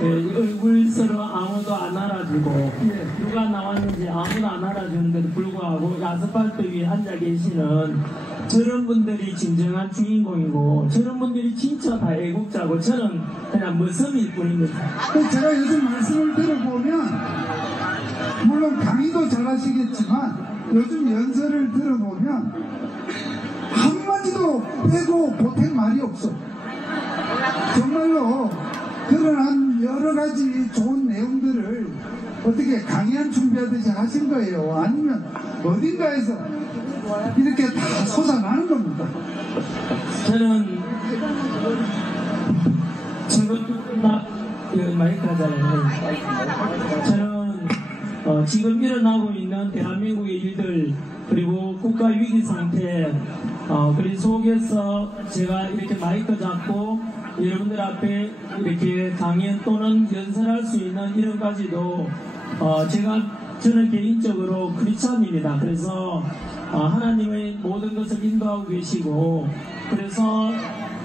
얼굴 서로 아무도 안 알아주고 누가 나왔는지 아무도 안 알아주는데도 불구하고 아스팔트 위에 앉아 계시는 저런 분들이 진정한 주인공이고 저런 분들이 진짜 다 애국자고 저는 그냥 머슴일 뿐입니다. 제가 요즘 말씀을 들어보면 물론 강의도 잘하시겠지만 요즘 연설을 들어보면 한마디도 빼고 보탠 말이 없어. 정말로 그런 여러 가지 좋은 내용들을 어떻게 강연 준비하듯이 하신 거예요? 아니면 어딘가에서 이렇게 다 솟아나는 겁니다. 저는 지금 마이크 하잖아요. 저는 지금 일어나고 있는 대한민국의 일들 그리고 국가 위기 상태 그리고 속에서 제가 이렇게 마이크 잡고 여러분들 앞에 이렇게 강연 또는 연설할 수 있는 이런 가지도 저는 개인적으로 크리스찬입니다. 그래서 하나님의 모든 것을 인도하고 계시고 그래서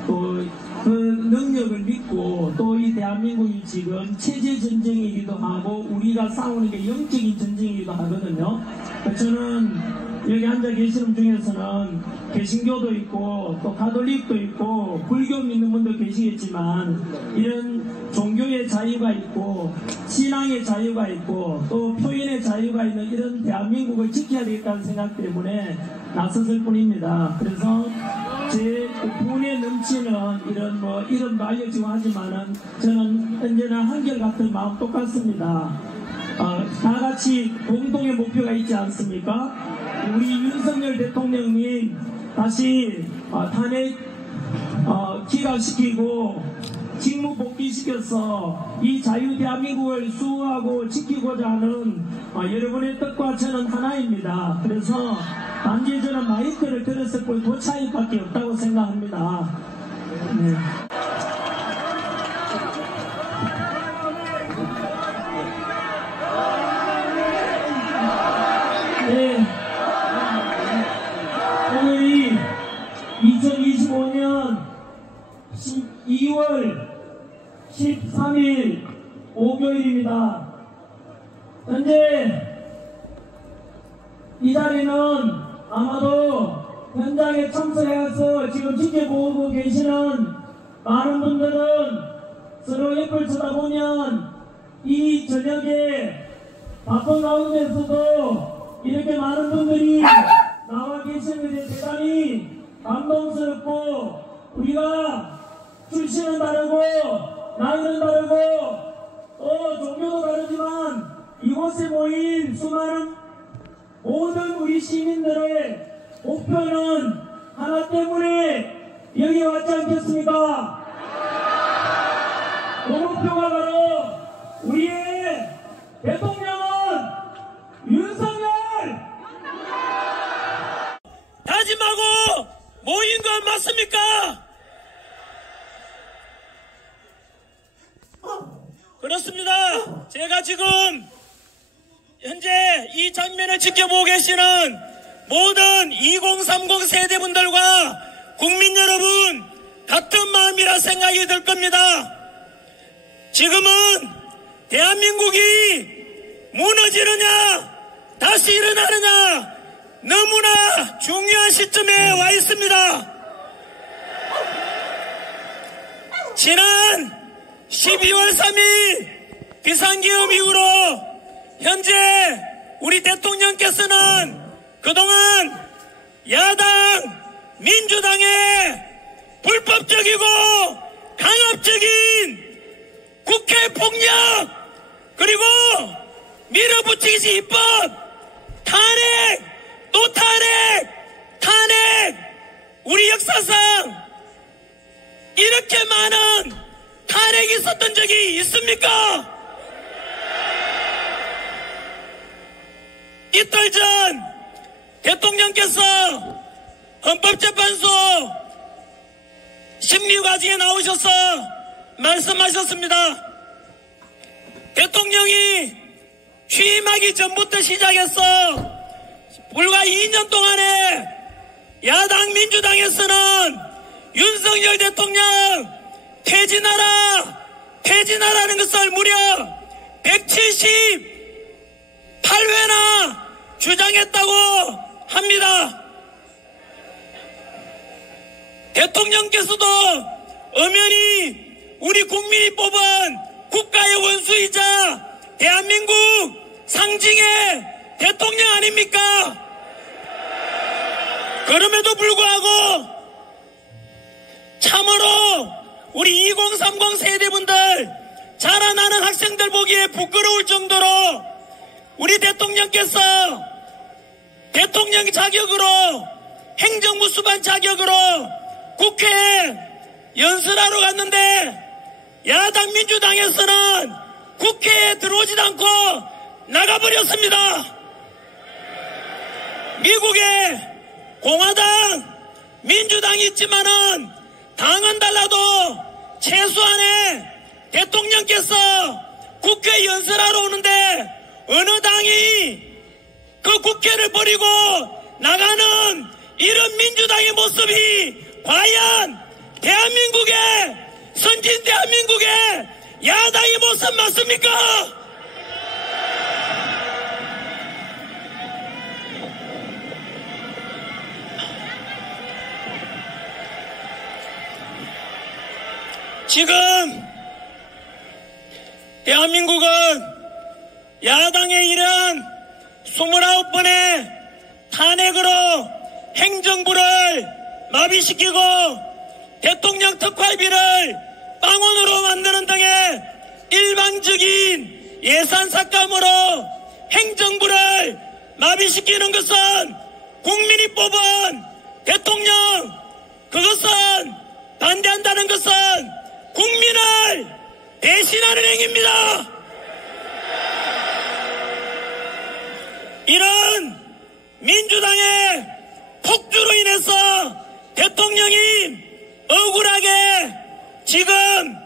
또 그 능력을 믿고 또 이 대한민국이 지금 체제 전쟁이기도 하고 우리가 싸우는 게 영적인 전쟁이기도 하거든요. 저는 여기 앉아 계시는 중에서는 개신교도 있고 또 가톨릭도 있고 불교 믿는 분도 계시겠지만 이런 종교의 자유가 있고 신앙의 자유가 있고 또 표현의 자유가 있는 이런 대한민국을 지켜야 되겠다는 생각 때문에 나섰을 뿐입니다. 그래서 제 분에 넘치는 이런 알려지고 하지만은 저는 언제나 한결같은 마음 똑같습니다. 다 같이 공동의 목표가 있지 않습니까? 우리 윤석열 대통령님 다시 탄핵 기각시키고 직무 복귀시켜서 이 자유 대한민국을 수호하고 지키고자 하는 여러분의 뜻과 저는 하나입니다. 그래서 단지 저는 마이크를 들었을 뿐 그 차이밖에 없다고 생각합니다. 네. 네. 오늘이 2025년 2월 13일 목요일입니다. 현재 이 자리는 아마도 현장에 참석해서 지금 지켜보고 계시는 많은 분들은 서로 옆을 쳐다보면 이 저녁에 바쁜 가운데서도 이렇게 많은 분들이 나와 계시는 게 대단히 감동스럽고 우리가 출신은 다르고 나이는 다르고 또 종교도 다르지만 이곳에 모인 수많은 모든 우리 시민들의 목표는 하나 때문에 여기 왔지 않겠습니까? 그 목표가 바로 우리의 대통령은 윤석열! 다짐하고 모인 건 맞습니까? 그렇습니다. 제가 지금 현재 이 장면을 지켜보고 계시는 모든 2030 세대분들과 국민 여러분 같은 마음이라 생각이 들 겁니다. 지금은 대한민국이 무너지느냐 다시 일어나느냐 너무나 중요한 시점에 와 있습니다. 지난 12월 3일 비상계엄 이후로 현재 우리 대통령께서는 그동안 야당 민주당의 불법적이고 강압적인 국회 폭력 그리고 밀어붙이기 입법 탄핵 또 탄핵 우리 역사상 이렇게 많은 탄핵이 있었던 적이 있습니까? 이틀 전 대통령께서 헌법재판소 심리과정에 나오셔서 말씀하셨습니다. 대통령이 취임하기 전부터 시작해서 불과 2년 동안에 야당 민주당에서는 윤석열 대통령 퇴진하라 폐진하라는 것을 무려 178회나 주장했다고 합니다. 대통령께서도 엄연히 우리 국민이 뽑은 국가의 원수이자 대한민국 상징의 대통령 아닙니까? 그럼에도 불구하고 참으로 우리 2030 세대분들, 자라나는 학생들 보기에 부끄러울 정도로 우리 대통령께서 대통령 자격으로, 행정부 수반 자격으로 국회에 연설하러 갔는데 야당 민주당에서는 국회에 들어오지도 않고 나가버렸습니다. 미국에 공화당, 민주당이 있지만은 당은 달라도 최소한의 대통령께서 국회 연설하러 오는데 어느 당이 그 국회를 버리고 나가는 이런 민주당의 모습이 과연 대한민국의, 선진 대한민국의 야당의 모습 맞습니까? 지금 대한민국은 야당의 이러한 29번의 탄핵으로 행정부를 마비시키고 대통령 특활비를 빵원으로 만드는 등의 일방적인 예산 삭감으로 행정부를 마비시키는 것은 국민이 뽑은 대통령, 그것은 반대한다는 것은 국민을 배신하는 행위입니다. 이런 민주당의 폭주로 인해서 대통령이 억울하게 지금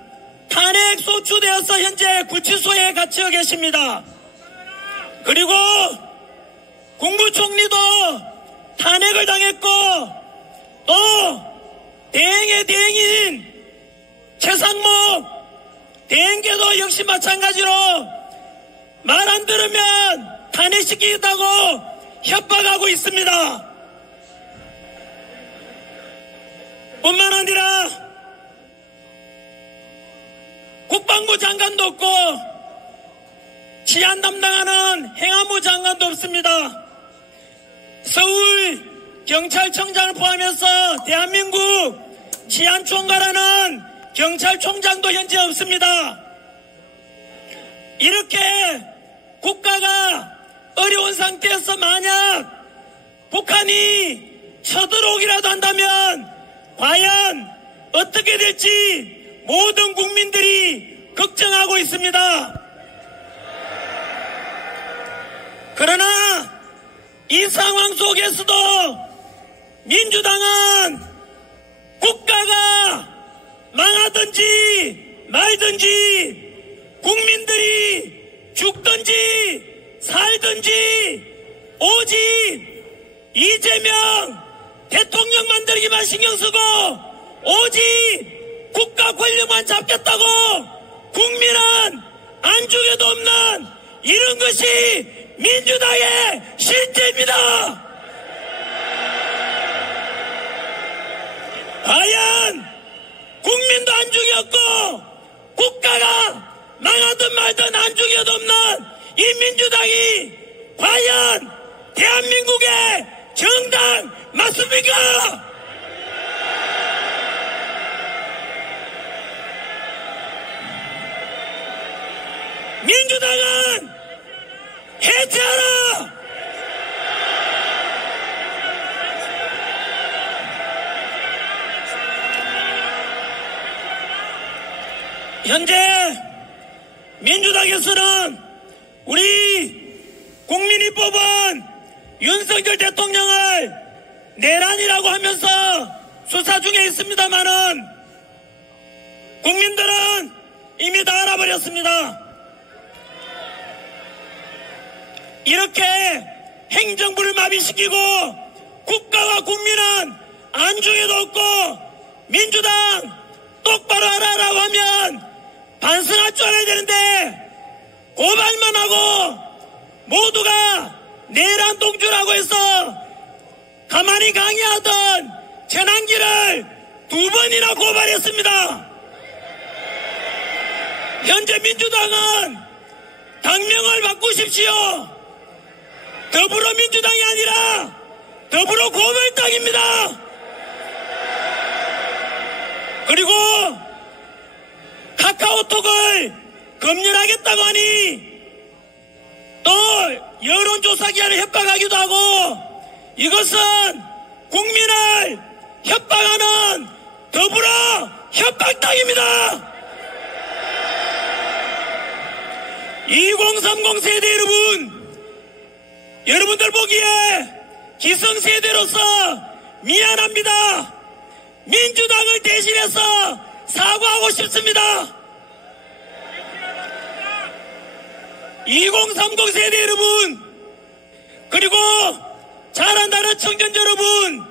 탄핵 소추되어서 현재 구치소에 갇혀 계십니다. 그리고 국무총리도 탄핵을 당했고 또 대행의 대행인 최상목 대행께도 역시 마찬가지로 말 안 들으면 탄핵시키겠다고 협박하고 있습니다. 뿐만 아니라 국방부 장관도 없고 치안 담당하는 행안부 장관도 없습니다. 서울 경찰청장을 포함해서 대한민국 치안총괄하는 경찰총장도 현재 없습니다. 이렇게 국가가 어려운 상태에서 만약 북한이 쳐들어오기라도 한다면 과연 어떻게 될지 모든 국민들이 걱정하고 있습니다. 그러나 이 상황 속에서도 민주당은 국가가 망하든지 말든지 국민들이 죽든지 살든지 오직 이재명 대통령 만들기만 신경쓰고 오직 국가 권력만 잡겠다고 국민은 안중에도 없는 이런 것이 민주당의 실제입니다. 과연 국민도 안중에 없고 국가가 망하든 말든 안중에도 없는 이 민주당이 과연 대한민국의 정당 맞습니까? 민주당은 해체하라! 현재 민주당에서는 우리 국민이 뽑은 윤석열 대통령을 내란이라고 하면서 수사 중에 있습니다만은 국민들은 이미 다 알아버렸습니다. 이렇게 행정부를 마비시키고 국가와 국민은 안중에도 없고 민주당 똑바로 하라라고 하면 반성할 줄 알아야 되는데 고발만 하고 모두가 내란 동주라고 해서 가만히 강의하던 전환기를 2번이나 고발했습니다. 현재 민주당은 당명을 바꾸십시오. 더불어민주당이 아니라 더불어고발당입니다. 그리고 카카오톡을 검열하겠다고 하니 또 여론조사기관을 협박하기도 하고 이것은 국민을 협박하는 더불어 협박당입니다. 2030 세대 여러분들 보기에 기성세대로서 미안합니다. 민주당을 대신해서 사과하고 싶습니다. 2030 세대 여러분, 그리고 자란다는 청년 여러분,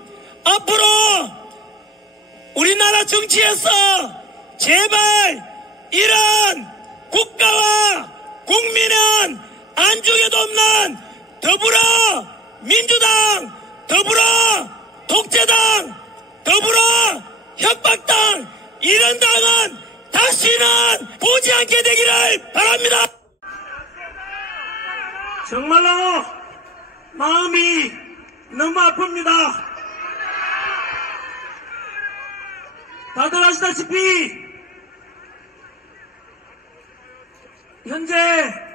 앞으로 우리나라 정치에서 제발 이런 국가와 국민은 안중에도 없는 더불어 민주당, 더불어 독재당, 더불어 협박당, 이런 당은 다시는 보지 않게 되기를 바랍니다. 정말로 마음이 너무 아픕니다. 다들 아시다시피 현재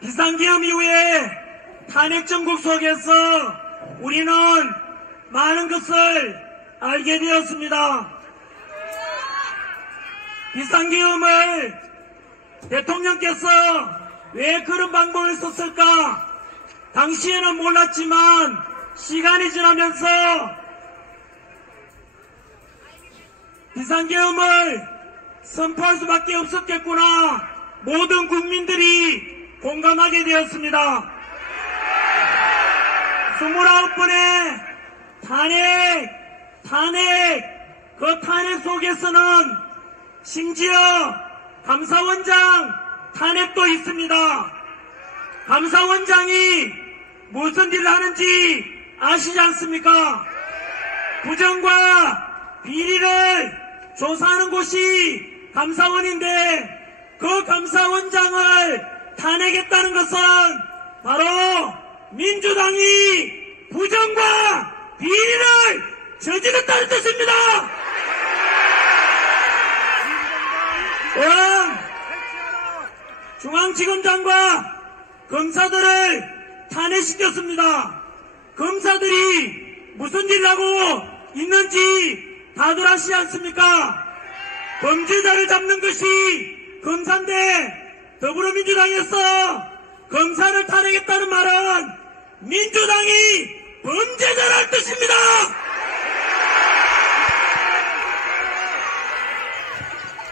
비상계엄 이후에 탄핵 정국 속에서 우리는 많은 것을 알게 되었습니다. 비상계엄을 대통령께서 왜 그런 방법을 썼을까? 당시에는 몰랐지만 시간이 지나면서 비상계엄을 선포할 수밖에 없었겠구나, 모든 국민들이 공감하게 되었습니다. 29번의 그 탄핵 속에서는 심지어 감사원장 탄핵도 있습니다. 감사원장이 무슨 일을 하는지 아시지 않습니까? 부정과 비리를 조사하는 곳이 감사원인데 그 감사원장을 탄핵했다는 것은 바로 민주당이 부정과 비리를 저질렀다는 뜻입니다. 중앙지검장과 검사들을 탄핵시켰습니다. 검사들이 무슨 일을 하고 있는지 다들 아시지 않습니까? 범죄자를 잡는 것이 검사인데 더불어민주당에서 검사를 탄핵했다는 말은 민주당이 범죄자라는 뜻입니다.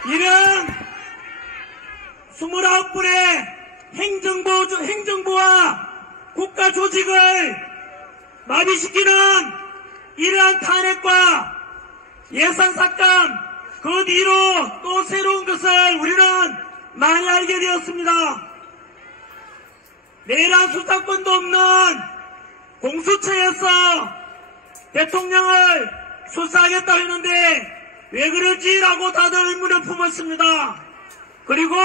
이런 29분의 행정부와 국가조직을 마비시키는 이러한 탄핵과 예산삭감, 그 뒤로 또 새로운 것을 우리는 많이 알게 되었습니다. 내란 수사권도 없는 공수처에서 대통령을 수사하겠다고 했는데 왜 그러지라고 다들 의문을 품었습니다. 그리고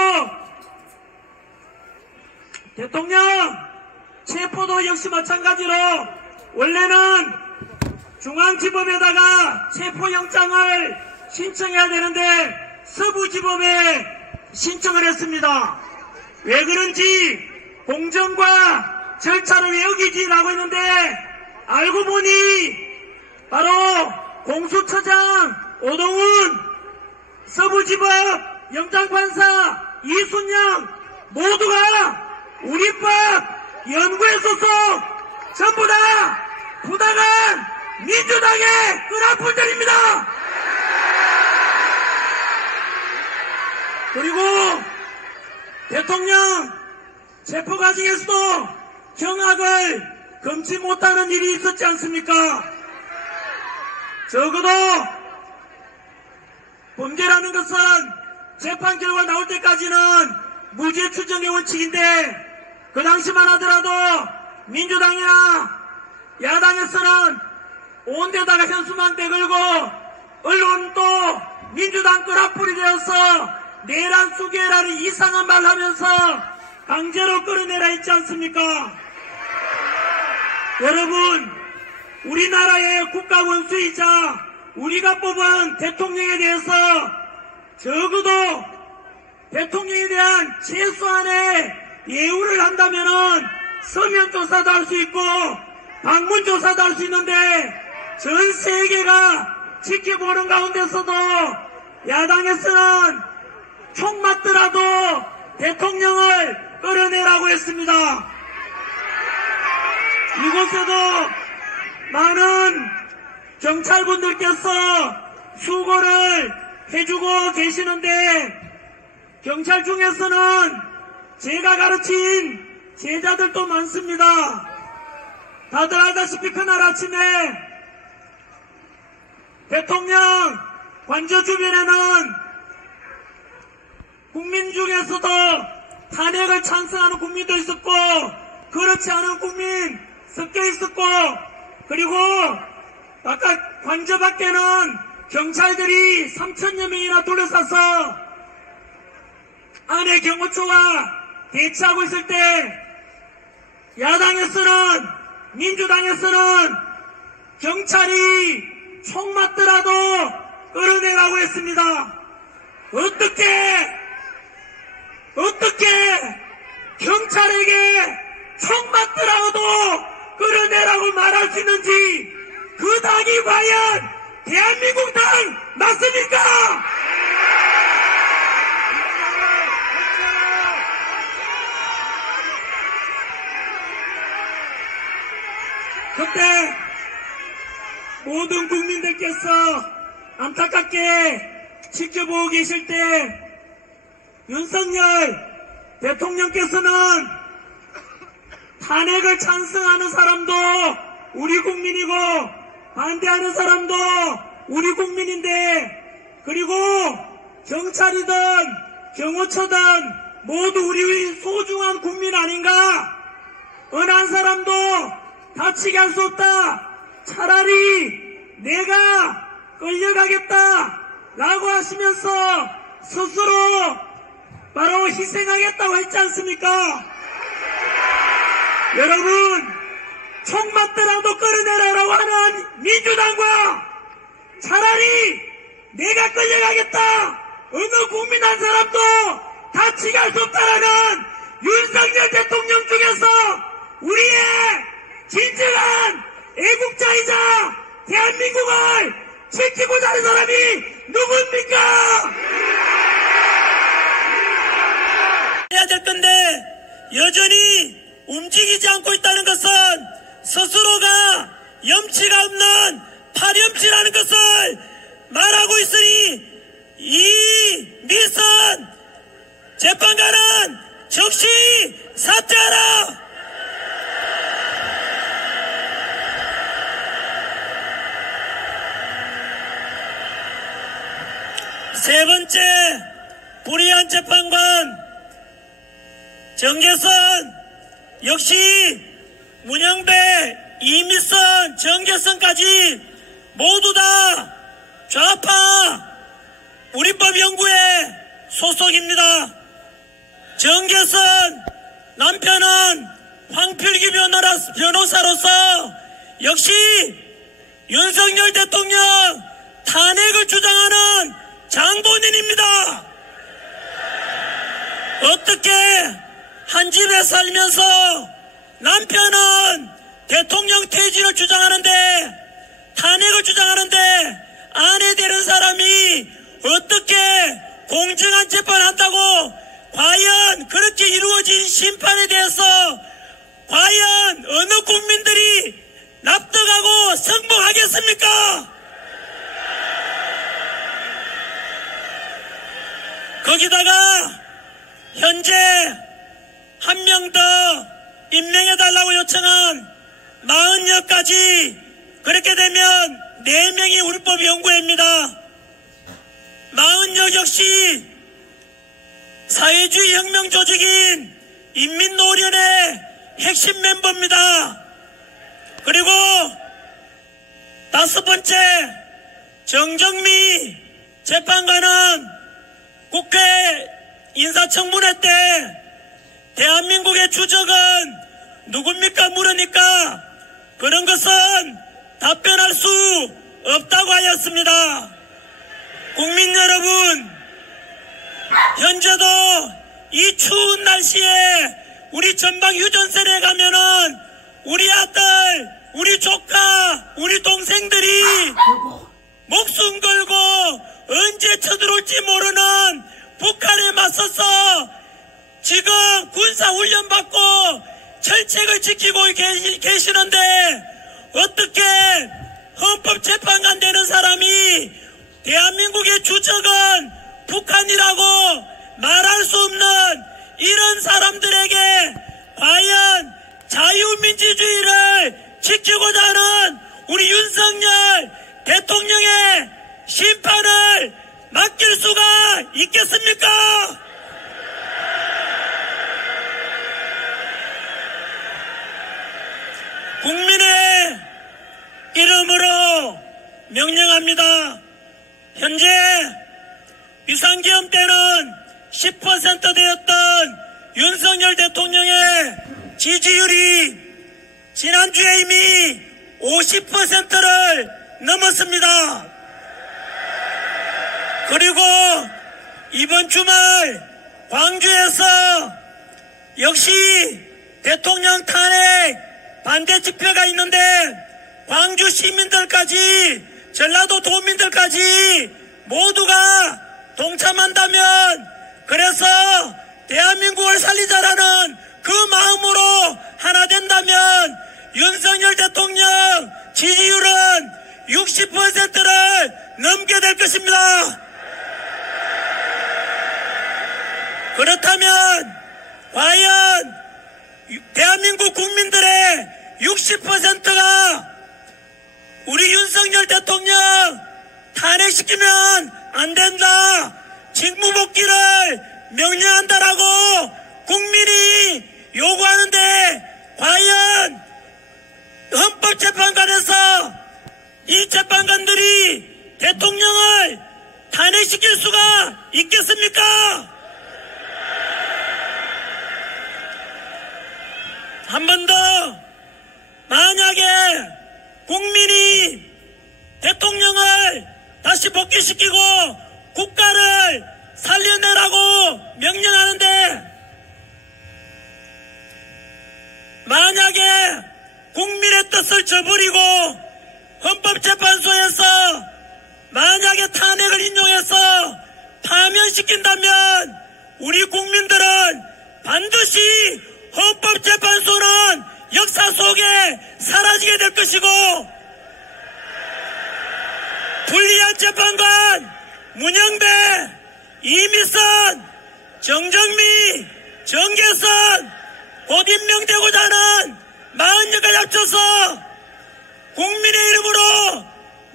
대통령 체포도 역시 마찬가지로 원래는 중앙지법에다가 체포영장을 신청해야 되는데 서부지법에 신청을 했습니다. 왜 그런지 공정과 절차를 왜 어기지라고 했는데 알고 보니 바로 공수처장 오동훈, 서부지법 영장판사 이순영 모두가 우리법 연구회 소속 전부 다 부당한 민주당의 끈앞풀들입니다. 그리고 대통령 체포 과정에서도 경악을 금치 못하는 일이 있었지 않습니까? 적어도 범죄라는 것은 재판 결과 나올 때까지는 무죄 추정의 원칙인데 그 당시만 하더라도 민주당이나 야당에서는 온 데다가 현수막대 걸고 언론도 민주당 끄라뿔이 되어서 내란 수계라는 이상한 말 하면서 강제로 끌어내라 했지 않습니까? 여러분, 우리나라의 국가원수이자 우리가 뽑은 대통령에 대해서 적어도 대통령에 대한 최소한의 예우를 한다면은 서면 조사도 할 수 있고 방문 조사도 할 수 있는데 전 세계가 지켜보는 가운데서도 야당에서는 총 맞더라도 대통령을 끌어내라고 했습니다. 이곳에도 많은 경찰분들께서 수고를 해주고 계시는데 경찰 중에서는 제가 가르친 제자들도 많습니다. 다들 알다시피 그날 아침에 대통령 관저 주변에는 국민 중에서도 탄핵을 찬성하는 국민도 있었고 그렇지 않은 국민 섞여 있었고 그리고 아까 관저 밖에는 경찰들이 3,000여 명이나 둘러싸서 안에 경호처가 대치하고 있을 때 야당에서는 민주당에서는 경찰이 총 맞더라도 끌어내라고 했습니다. 어떻게 경찰에게 총 맞더라도 끌어내라고 말할 수 있는지 그 당이 과연 대한민국 당 맞습니까? 그때 모든 국민들께서 안타깝게 지켜보고 계실 때 윤석열 대통령께서는 탄핵을 찬성하는 사람도 우리 국민이고 반대하는 사람도 우리 국민인데 그리고 경찰이든 경호처든 모두 우리 소중한 국민 아닌가? 어느 한 사람도 다치게 할 수 없다. 차라리 내가 끌려가겠다 라고 하시면서 스스로 바로 희생하겠다고 했지 않습니까? 여러분, 총 맞더라도 끌어내라라고 하는 민주당과 차라리 내가 끌려가겠다 어느 국민 한 사람도 다치게 할 수 없다라는 윤석열 대통령 중에서 우리의 진정한 애국자이자 대한민국을 지키고자 하는 사람이 누굽니까? 해야 될 건데 여전히 움직이지 않고 있다는 것은 스스로가 염치가 없는 파렴치라는 것을 말하고 있으니 이 미선 재판관은 즉시 사퇴하라! 세 번째 불의한 재판관 정계선 역시 문영배, 이미선, 정계선까지 모두 다 좌파 우리법연구회 소속입니다. 정계선 남편은 황필기 변호사로서 역시 윤석열 대통령 탄핵을 주장하는 장본인입니다. 어떻게 한 집에 살면서 남편은 대통령 퇴진을 주장하는데 탄핵을 주장하는데 아내 되는 사람이 어떻게 공정한 재판을 한다고 과연 그렇게 이루어진 심판에 대해서 과연 어느 국민들이 납득하고 승복하겠습니까? 거기다가 현재 한 명 더 임명해달라고 요청한 40여까지 그렇게 되면 4명이 우리법 연구회입니다. 40여 역시 사회주의 혁명 조직인 인민노련의 핵심 멤버입니다. 그리고 5번째, 정정미 재판관은 국회 인사청문회 때 대한민국의 주적은 누굽니까 물으니까 그런 것은 답변할 수 없다고 하였습니다. 국민 여러분, 현재도 이 추운 날씨에 우리 전방 휴전선에 가면은 우리 아들, 우리 조카, 우리 동생들이 목숨 걸고 언제 쳐들어올지 모르는 북한에 맞서서 지금 군사훈련 받고 철책을 지키고 계시는데 어떻게 헌법재판관 되는 사람이 대한민국의 주적은 북한이라고 말할 수 없는 이런 사람들에게 과연 자유민주주의를 지키고자 하는 우리 윤석열 대통령의 심판을 맡길 수가 있겠습니까? 국민의 이름으로 명령합니다. 현재 비상계엄 때는 10% 되었던 윤석열 대통령의 지지율이 지난주에 이미 50%를 넘었습니다. 그리고 이번 주말 광주에서 역시 대통령 탄핵 반대 집회가 있는데 광주 시민들까지 전라도 도민들까지 모두가 동참한다면, 그래서 대한민국을 살리자라는 그 마음으로 하나 된다면 윤석열 대통령 지지율은 60%를 넘게 될 것입니다. 그렇다면 과연 대한민국 국민들의 60%가 우리 윤석열 대통령 탄핵시키면 안 된다, 직무복귀를 명령한다라고 국민이 요구하는데 과연 헌법재판관에서 이 재판관들이 대통령을 탄핵시킬 수가 있겠습니까? 한 번 더, 만약에 국민이 대통령을 다시 복귀시키고 국가를 살려내라고 명령하는데, 만약에 국민의 뜻을 저버리고 헌법재판소에서 만약에 탄핵을 인용해서 파면시킨다면 우리 국민들은 반드시 헌법재판소는 역사 속에 사라지게 될 것이고, 불리한 재판관 문영배, 이미선, 정정미, 정계선 곧 임명되고자 하는 40여가 합쳐서 국민의 이름으로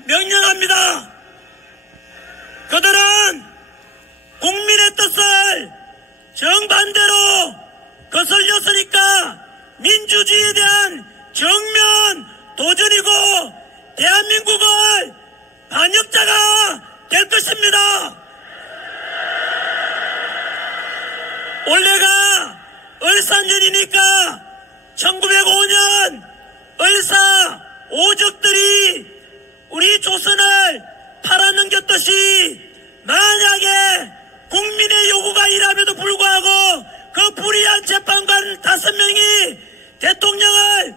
명령합니다. 그들은 국민의 뜻을 정반대로 거슬렸으니까 민주주의에 대한 정면 도전이고 대한민국을 반역자가 될 것입니다. 올해가 을산년이니까 1905년 을사 오적들이 우리 조선을 팔아넘겼듯이 만약에 국민의 요구가 이라면도 불구하고 그 불의한 재판관 5명이 대통령을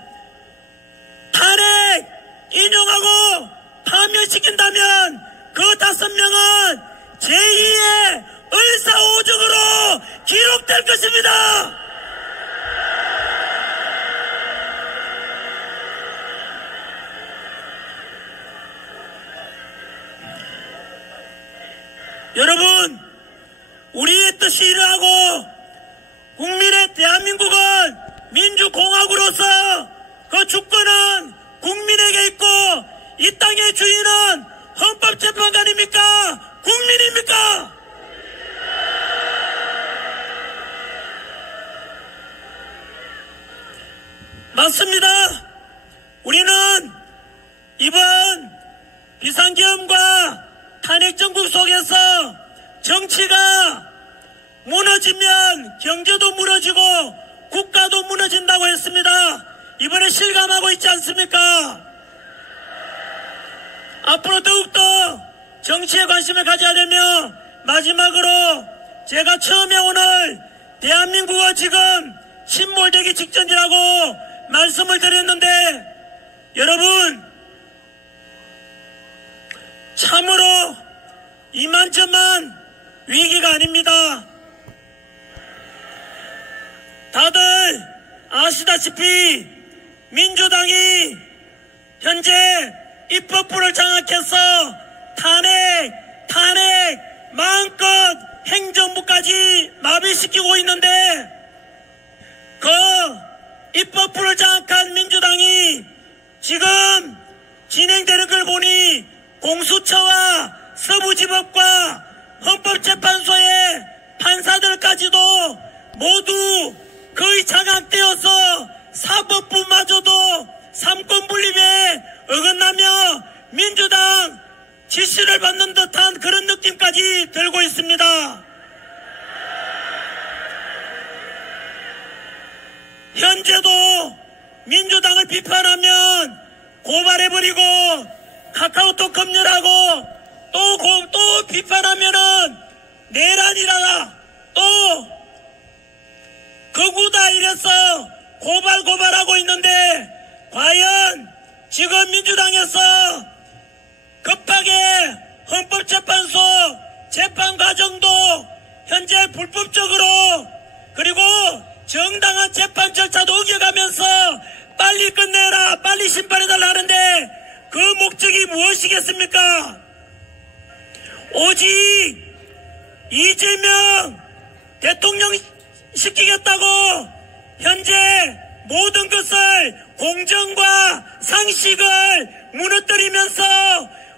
탄핵 인용하고 파면시킨다면 그 5명은 제2의 을사오적으로 기록될 것입니다. 여러분, 우리의 뜻이 일어나고 국민의 대한민국은 민주공화국으로서 그 주권은 국민에게 있고 이 땅의 주인은 헌법재판관입니까? 국민입니까? 맞습니다. 우리는 이번 비상계엄과 탄핵정국 속에서 정치가 무너지면 경제도 무너지고 국가도 무너진다고 했습니다. 이번에 실감하고 있지 않습니까? 앞으로 더욱더 정치에 관심을 가져야 되며, 마지막으로 제가 처음에 오늘 대한민국은 지금 침몰되기 직전이라고 말씀을 드렸는데, 여러분 참으로 이만저만 위기가 아닙니다. 다들 아시다시피 민주당이 현재 입법부를 장악해서 탄핵 마음껏 행정부까지 마비시키고 있는데, 그 입법부를 장악한 민주당이 지금 진행되는 걸 보니 공수처와 서부지법과 헌법재판소의 판사들까지도 모두 거의 장악되어서 사법부마저도 삼권분립에 어긋나며 민주당 지시를 받는 듯한 그런 느낌까지 들고 있습니다. 현재도 민주당을 비판하면 고발해버리고 카카오톡 검열하고 또 비판하면은 내란이라 또 거구다 이래서 고발하고 있는데, 과연 지금 민주당에서 급하게 헌법재판소 재판 과정도 현재 불법적으로, 그리고 정당한 재판 절차도 어겨가면서 빨리 끝내라, 빨리 심판해달라 하는데, 그 목적이 무엇이겠습니까? 오직 이재명 대통령 시키겠다고 현재 모든 것을 공정과 상식을 무너뜨리면서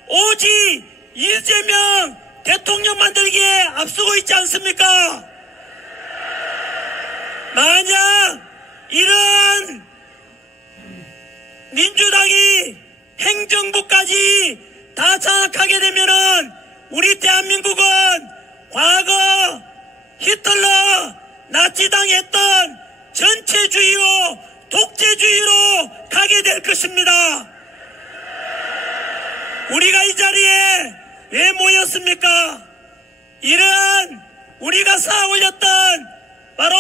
오직 이재명 대통령 만들기에 앞서고 있지 않습니까? 만약 이런 민주당이 행정부까지 다 장악하게 되면은 우리 대한민국은 과거 히틀러 나치당이 했던 전체주의로 독재주의로 가게 될 것입니다. 우리가 이 자리에 왜 모였습니까? 이런 우리가 쌓아 올렸던 바로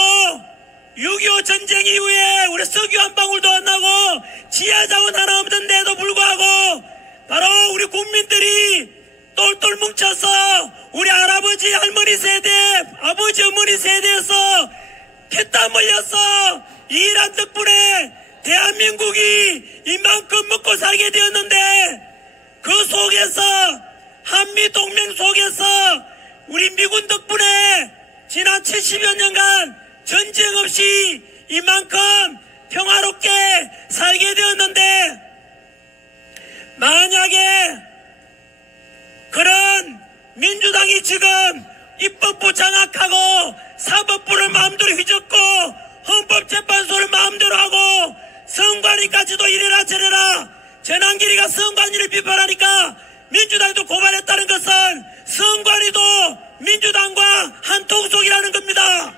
6.25 전쟁 이후에 우리 석유 한 방울도 안 나고 지하자원 하나 없는데도 불구하고 바로 우리 국민들이 똘똘 뭉쳐서 우리 할아버지 할머니 세대, 아버지 어머니 세대에서 피땀 흘려서 일한 덕분에 대한민국이 이만큼 먹고 살게 되었는데, 그 속에서 한미동맹 속에서 우리 미군 덕분에 지난 70여 년간 전쟁 없이 이만큼 평화롭게 살게 되었는데, 만약에 그런 민주당이 지금 입법부 장악하고 사법부를 마음대로 휘젓고 헌법재판소를 마음대로 하고 선관위까지도 이래라 저래라, 전환길이가 선관위를 비판하니까 민주당도 고발했다는 것은 선관위도 민주당과 한 통속이라는 겁니다.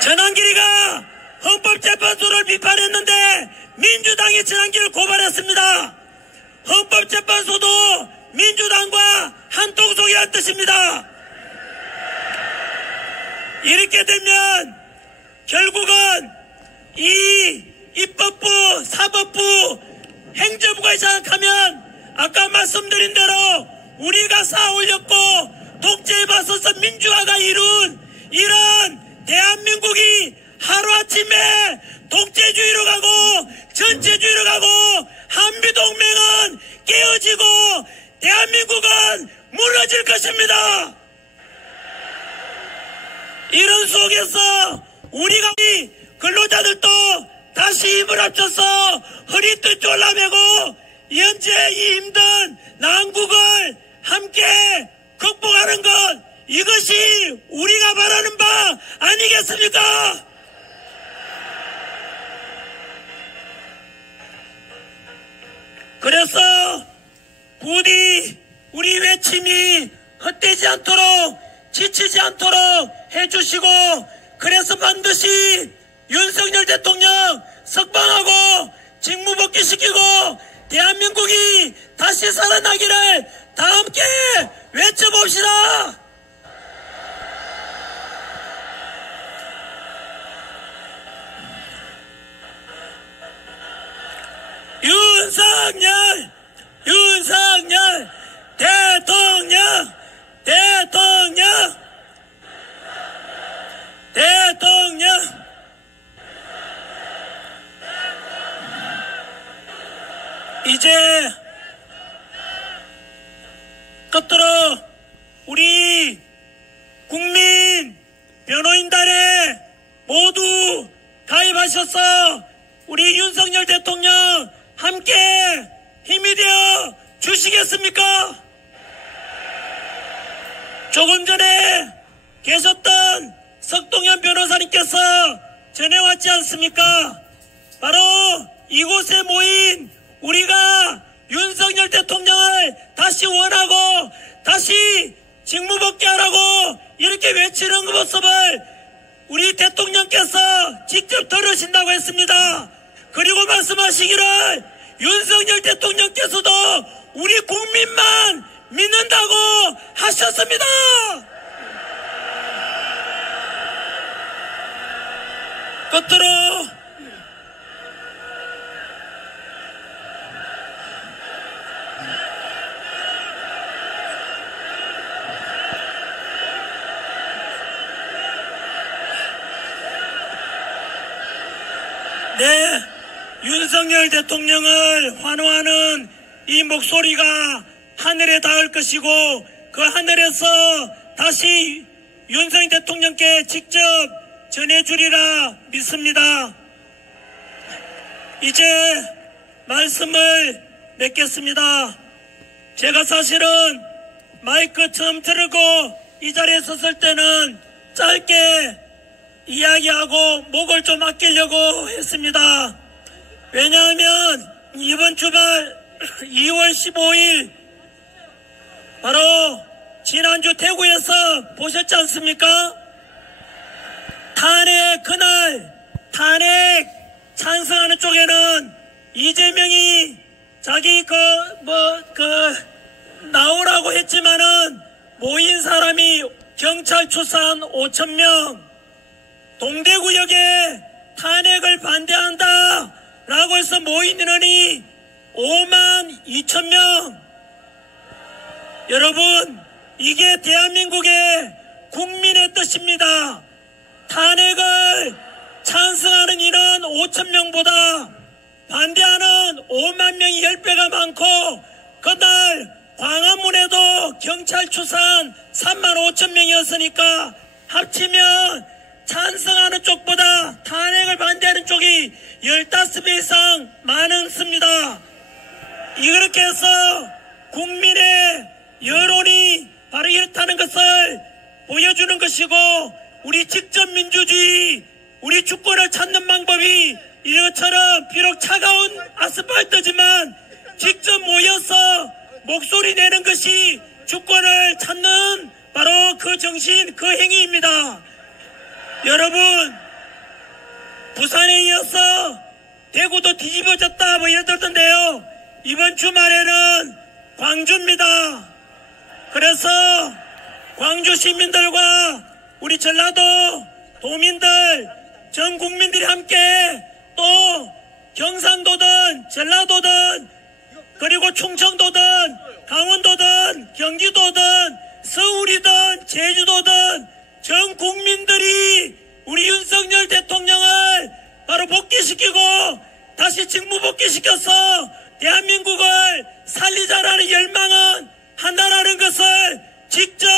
전환길이가 헌법재판소를 비판했는데 민주당이 전환길을 고발했습니다. 헌법재판소도 민주당과 한 통속이라는 뜻입니다. 이렇게 되면 결국은 이 입법부, 사법부, 행정부가 장악하면 아까 말씀드린 대로 우리가 쌓아 올렸고 독재에 맞서서 민주화가 이룬 이런 대한민국이 하루아침에 독재주의로 가고 전체주의로 가고 한미동맹은 깨어지고 대한민국은 무너질 것입니다. 이런 속에서 우리가 근로자들도 다시 힘을 합쳐서 허리띠 졸라매고 현재 이 힘든 난국을 함께 극복하는 것, 이것이 우리가 바라는 바 아니겠습니까? 않도록 지치지 않도록 해주시고, 그래서 반드시 윤석열 대통령 석방하고 직무복귀시키고 대한민국이 다시 살아나기를 다 함께 외쳐봅시다. 윤석열 대통령 이제 끝으로 우리 국민 변호인단에 모두 가입하셔서 우리 윤석열 대통령 함께 힘이 되어 주시겠습니까? 조금 전에 계셨던 석동현 변호사님께서 전해왔지 않습니까? 바로 이곳에 모인 우리가 윤석열 대통령을 다시 원하고 다시 직무복귀하라고 이렇게 외치는 그 모습을 우리 대통령께서 직접 들으신다고 했습니다. 그리고 말씀하시기를 윤석열 대통령께서도 우리 국민만 믿는다고 하셨습니다. 끝으로 윤석열 대통령을 환호하는 이 목소리가 하늘에 닿을 것이고 그 하늘에서 다시 윤석열 대통령께 직접 전해주리라 믿습니다. 이제 말씀을 맺겠습니다. 제가 사실은 마이크 처음 들고 이 자리에 섰을 때는 짧게 이야기하고 목을 좀 아끼려고 했습니다. 왜냐하면 이번 주말 2월 15일 바로 지난주 대구에서 보셨지 않습니까? 탄핵 그날 탄핵 찬성하는 쪽에는 이재명이 자기 나오라고 했지만은 모인 사람이 경찰 추산 5,000명, 동대구역에 탄핵을 반대한다 라고 해서 모인 인원이 52,000명. 여러분, 이게 대한민국의 국민의 뜻입니다. 탄핵을 찬성하는 인원 5,000명보다 반대하는 5만 명이 10배가 많고, 그날 광화문에도 경찰 추산 35,000명이었으니까 합치면 찬성하는 쪽보다 탄핵을 반대하는 쪽이 15배 이상 많습니다. 이렇게 해서 국민의 여론이 바로 이렇다는 것을 보여주는 것이고, 우리 직접 민주주의, 우리 주권을 찾는 방법이 이것처럼 비록 차가운 아스팔트지만 직접 모여서 목소리 내는 것이 주권을 찾는 바로 그 정신, 그 행위입니다. 여러분, 부산에 이어서 대구도 뒤집어졌다 뭐 이러던데요. 이번 주말에는 광주입니다. 그래서 광주 시민들과 우리 전라도 도민들, 전 국민들이 함께 또 경상도든 전라도든 그리고 충청도든 강원도든 경기도든 서울이든 제주도든 전 국민들이 우리 윤석열 대통령을 바로 복귀시키고 다시 직무 복귀시켜서 대한민국을 살리자라는 열망은 한다라는 것을 직접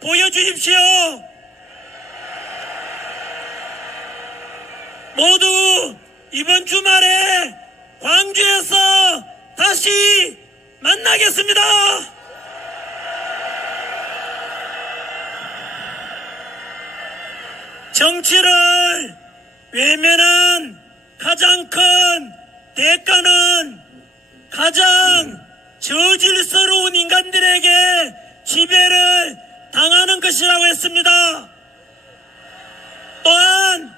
보여주십시오. 모두 이번 주말에 광주에서 다시 만나겠습니다. 정치를 외면한 가장 큰 대가는 가장 저질스러운 인간들에게 지배를 당하는 것이라고 했습니다. 또한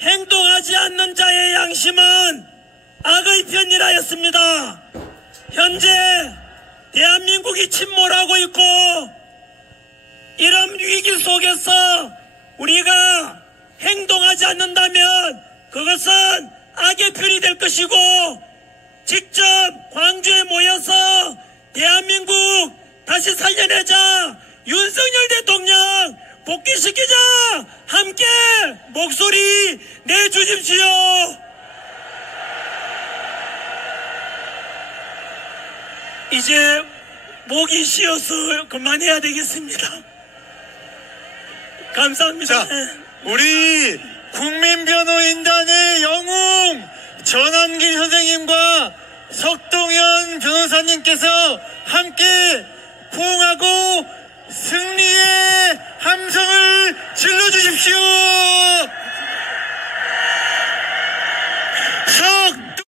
행동하지 않는 자의 양심은 악의 편이라 했습니다. 현재 대한민국이 침몰하고 있고 이런 위기 속에서 우리가 행동하지 않는다면 그것은 악의 편이 될 것이고 직접 광주에 모여서 대한민국 다시 살려내자, 윤석열 대통령 복귀시키자, 함께 목소리 내주십시오. 이제 목이 쉬어서 그만해야 되겠습니다. 감사합니다. 자, 우리 국민변호인단의 영웅 전한길 선생님과 석동현 변호사님께서 함께 포옹하고 승리의 함성을 질러주십시오.